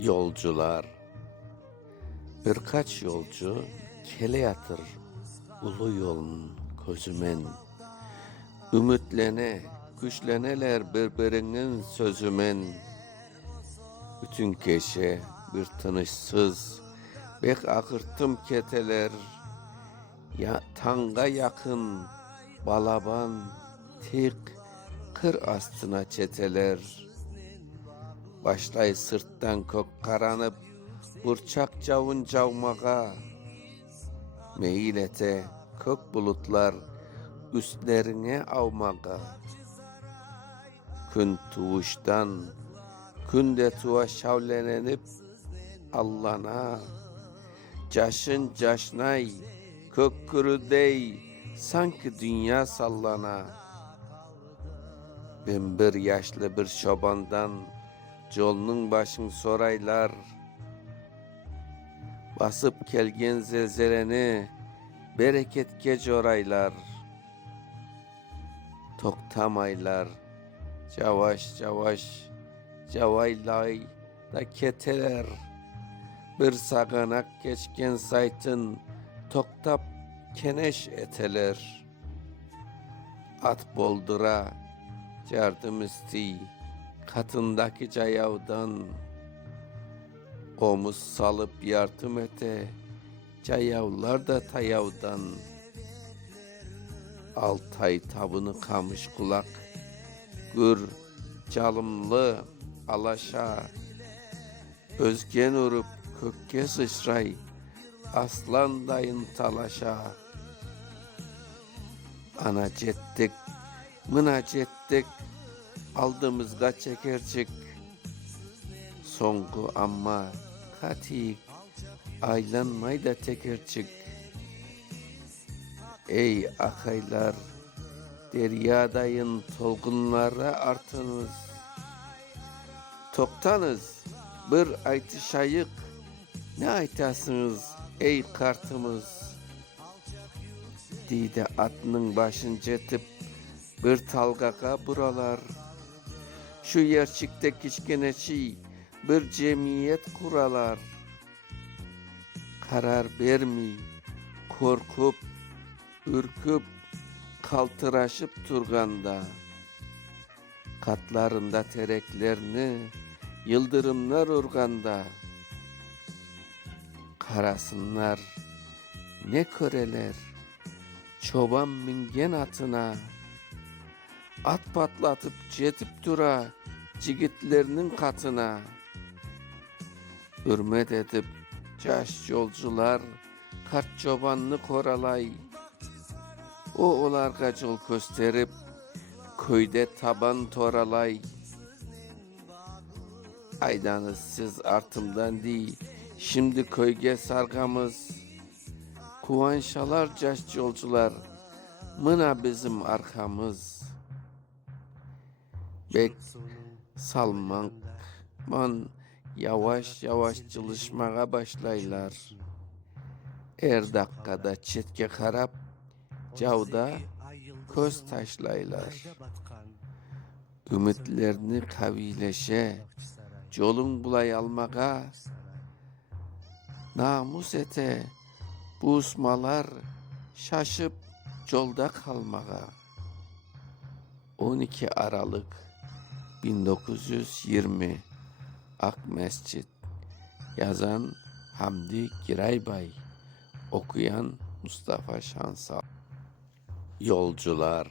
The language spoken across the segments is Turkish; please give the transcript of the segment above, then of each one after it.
Yolcular, birkaç yolcu kele yatır ulu yolun közümen. Ümitlene, güçleneler birbirinin sözümen. Bütün keşe bir tınışsız, bek akırttım keteler. Ya tanga yakın, balaban, tik, kır astına çeteler. Başlay sırttan kök karanıp, burçak cavun cavmağa. Meyil ete kök bulutlar üstlerine avmağa. Gün tuğuştan, günde tuğa şavlenenip allana. Caşın caşnay, kök kürüdey, sanki dünya sallana. Ben bir yaşlı bir çobandan, yolunun başın soraylar. Basıp kelgen zelzeleni, bereketke coraylar. Toktamaylar, yavaş yavaş, cavaylay da keteler. Bir sağanak geçken saytın, toktap keneş eteler. At boldura, yardım isti, katındaki cayavdan. Omuz salıp yardım ete, cayavlar da tayavdan. Altay tabını kamış kulak, gür calımlı alaşa. Özgen urup kökke sıçray, aslan dayın talaşa. Ana cettik, mına cettik, aldığımızda çekercik. Songu amma katik, aylanmay da tekerçik. Ey akaylar, deryadayın tolgunlara artınız. Toktanız, bir aytışayık, ne aytasınız ey kartımız. Dide atının başın cetip, bir talgaka buralar. Şu yerçikte kiçkeneçi, bir cemiyet kuralar. Karar vermey, korkup, ürküp, kaltıraşıp turganda. Katlarında tereklerini, yıldırımlar urganda. Karasınlar, ne köreler, çoban mingen atına. At patlatıp cetip dura, cigitlerinin katına. Hürmet edip caş yolcular, kart çobanını koralay. O olarga yol gösterip, köyde taban toralay. Aydanız siz artımdan değil, şimdi köyge sargamız. Kuvanşalar caş yolcular, mına bizim arkamız. Bek salman yavaş yavaş çalışmaya başlaylar. Her dakikada çetke karap, cavda köz taşlaylar. Ümitlerini kavileşe, yolun bulay almağa. Namus ete, bu usmalar şaşıp yolda kalmağa. 12 Aralık 1920 Akmescit. Yazan Hamdi Giraybay, okuyan Mustafa Şansal. Yolcular,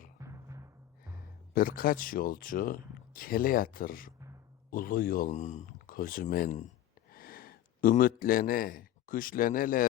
birkaç yolcu kele yatır ulu yolun közümen. Ümitlene, güçleneler